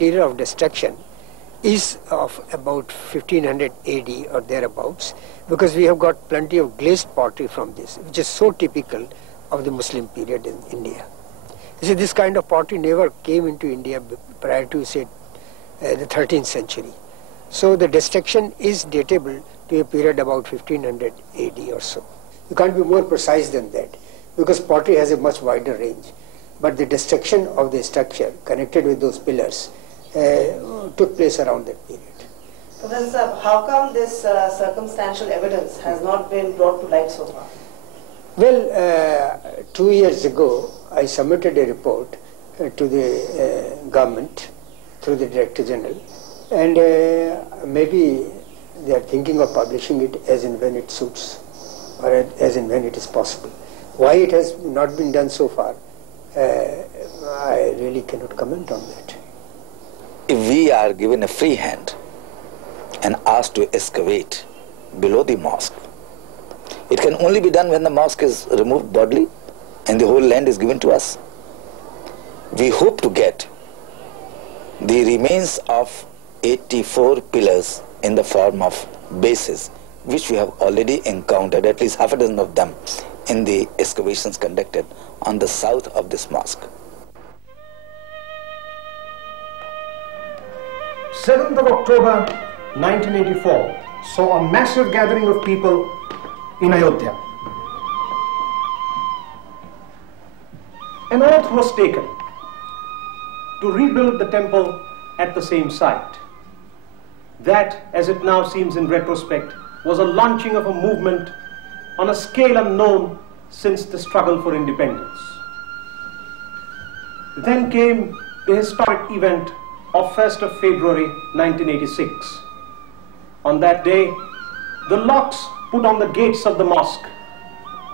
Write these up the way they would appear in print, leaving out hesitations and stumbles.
material of destruction is of about 1500 AD or thereabouts, because we have got plenty of glazed pottery from this, which is so typical of the Muslim period in India. You see, this kind of pottery never came into India prior to, say, the 13th century. So the destruction is datable to a period about 1500 AD or so. You can't be more precise than that, because pottery has a much wider range. But the destruction of the structure connected with those pillars took place around that period. Professor Saab, how come this circumstantial evidence has not been brought to light so far? Well, 2 years ago, I submitted a report to the government through the Director General, and maybe they are thinking of publishing it as and when it suits, or as and when it is possible. Why it has not been done so far, I really cannot comment on that. If we are given a free hand and asked to excavate below the mosque, it can only be done when the mosque is removed bodily and the whole land is given to us. We hope to get the remains of 84 pillars in the form of bases, which we have already encountered, at least half a dozen of them, in the excavations conducted on the south of this mosque. 7th of October 1984 saw a massive gathering of people in Ayodhya. An oath was taken to rebuild the temple at the same site. That, as it now seems in retrospect, was a launching of a movement on a scale unknown since the struggle for independence. Then came the historic event of 1st of February 1986. On that day, the locks put on the gates of the mosque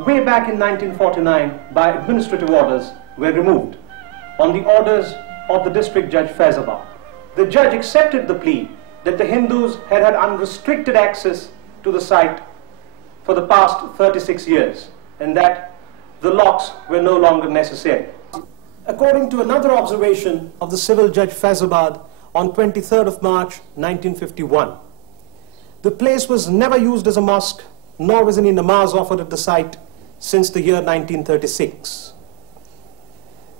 way back in 1949 by administrative orders were removed on the orders of the district judge Faizabad. The judge accepted the plea that the Hindus had had unrestricted access to the site for the past 36 years and that the locks were no longer necessary. According to another observation of the civil judge Faizabad on 23rd of March 1951, the place was never used as a mosque, nor was any namaz offered at the site since the year 1936.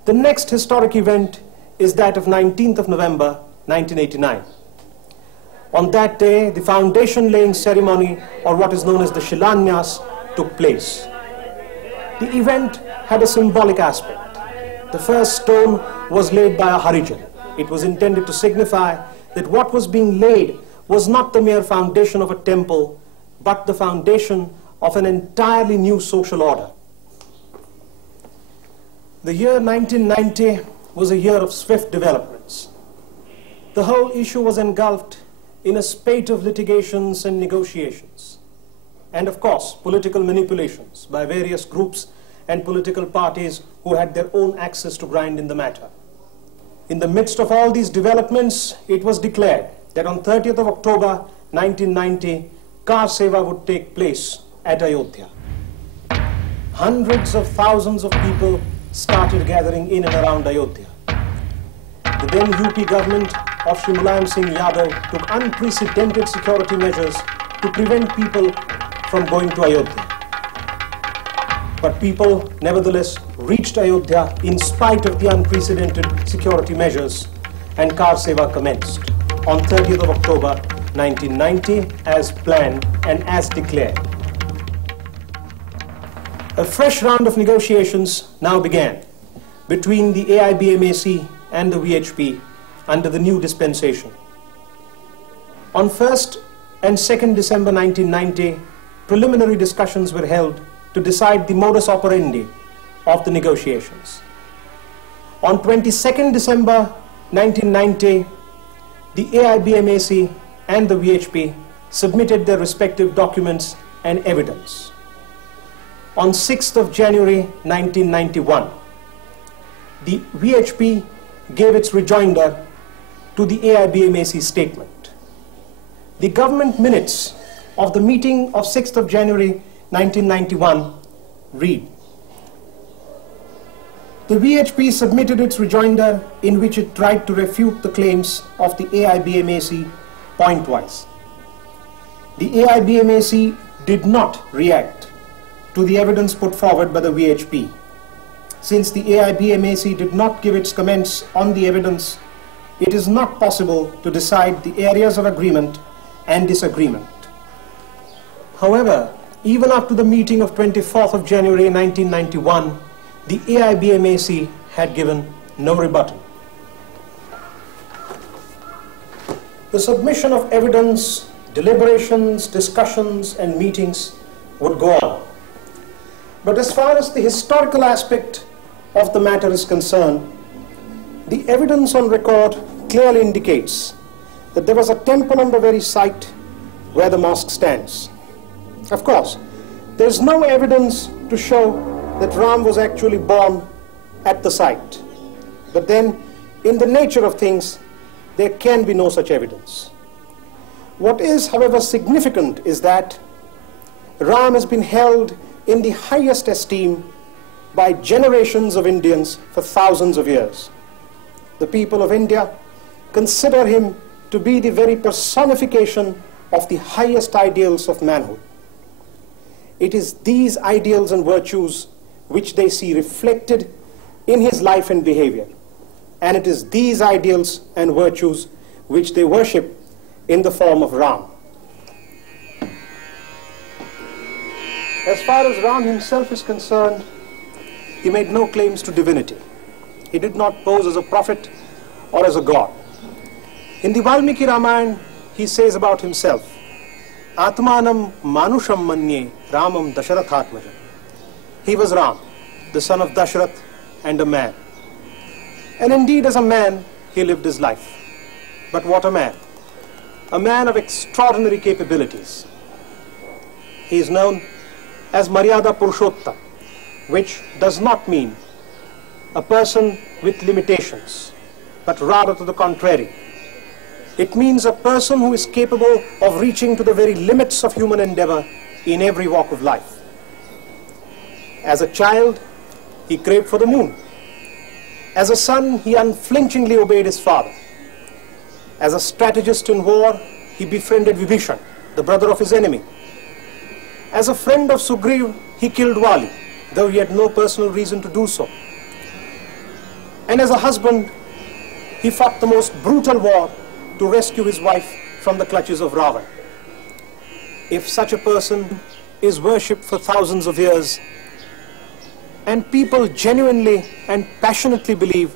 The next historic event is that of 19th of November 1989. On that day, the foundation laying ceremony, or what is known as the Shilanyas, took place. The event had a symbolic aspect. The first stone was laid by a Harijan. It was intended to signify that what was being laid was not the mere foundation of a temple, but the foundation of an entirely new social order. The year 1990 was a year of swift developments. The whole issue was engulfed in a spate of litigations and negotiations, and of course political manipulations by various groups and political parties who had their own axes to grind in the matter. In the midst of all these developments, it was declared that on 30th of October 1990, Car Seva would take place at Ayodhya. Hundreds of thousands of people started gathering in and around Ayodhya. The then UP government of Shri Mulayam Singh Yadav took unprecedented security measures to prevent people from going to Ayodhya. But people nevertheless reached Ayodhya in spite of the unprecedented security measures, and Car Seva commenced on 30th of October 1990 as planned and as declared. A fresh round of negotiations now began between the AIBMAC and the VHP under the new dispensation. On 1st and 2nd December 1990, preliminary discussions were held to decide the modus operandi of the negotiations. On 22nd December 1990, the AIBMAC and the VHP submitted their respective documents and evidence. On 6th of January 1991, the VHP gave its rejoinder to the AIBMAC statement. The government minutes of the meeting of 6th of January 1991 read, The VHP submitted its rejoinder in which it tried to refute the claims of the AIBMAC point-wise. The AIBMAC did not react to the evidence put forward by the VHP. Since the AIBMAC did not give its comments on the evidence, it is not possible to decide the areas of agreement and disagreement. However, even after the meeting of 24th of January 1991, the AIBMAC had given no rebuttal. The submission of evidence, deliberations, discussions, and meetings would go on. But as far as the historical aspect of the matter is concerned, the evidence on record clearly indicates that there was a temple on the very site where the mosque stands. Of course, there is no evidence to show that Ram was actually born at the site. But then, in the nature of things, there can be no such evidence. What is, however, significant is that Ram has been held in the highest esteem by generations of Indians for thousands of years. The people of India consider him to be the very personification of the highest ideals of manhood. It is these ideals and virtues which they see reflected in his life and behavior. And it is these ideals and virtues which they worship in the form of Ram. As far as Ram himself is concerned, he made no claims to divinity. He did not pose as a prophet or as a god. In the Valmiki Ramayana, he says about himself, Atmanam Manusham Manye Ramam Dasharathatmajam. He was Ram, the son of Dasharath and a man. And indeed, as a man, he lived his life. But what a man! A man of extraordinary capabilities. He is known as Maryada Purushotta, which does not mean a person with limitations, but rather to the contrary. It means a person who is capable of reaching to the very limits of human endeavor in every walk of life. As a child, he craved for the moon. As a son, he unflinchingly obeyed his father. As a strategist in war, he befriended Vibhishan, the brother of his enemy. As a friend of Sugriv, he killed Vali, though he had no personal reason to do so. And as a husband, he fought the most brutal war to rescue his wife from the clutches of Ravan. If such a person is worshipped for thousands of years, and people genuinely and passionately believe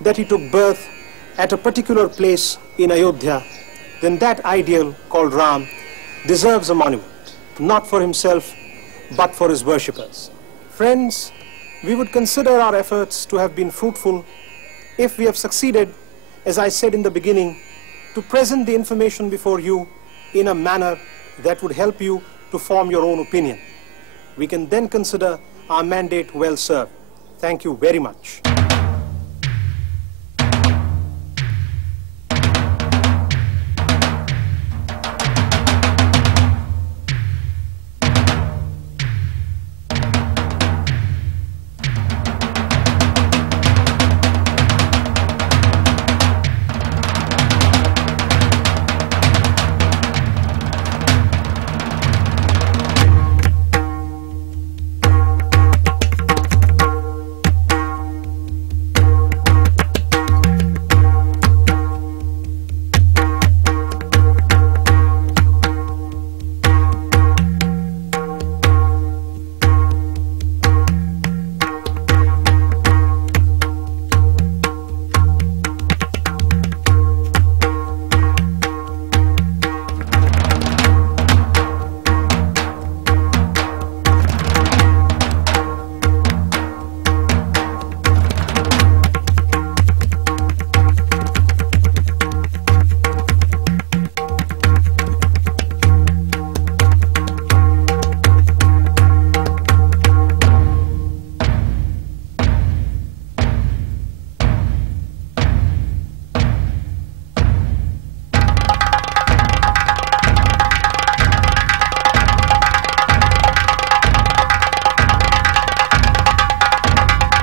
that he took birth at a particular place in Ayodhya, then that ideal called Ram deserves a monument, not for himself, but for his worshippers. Friends, we would consider our efforts to have been fruitful if we have succeeded, as I said in the beginning, to present the information before you in a manner that would help you to form your own opinion. We can then consider our mandate well served. Thank you very much.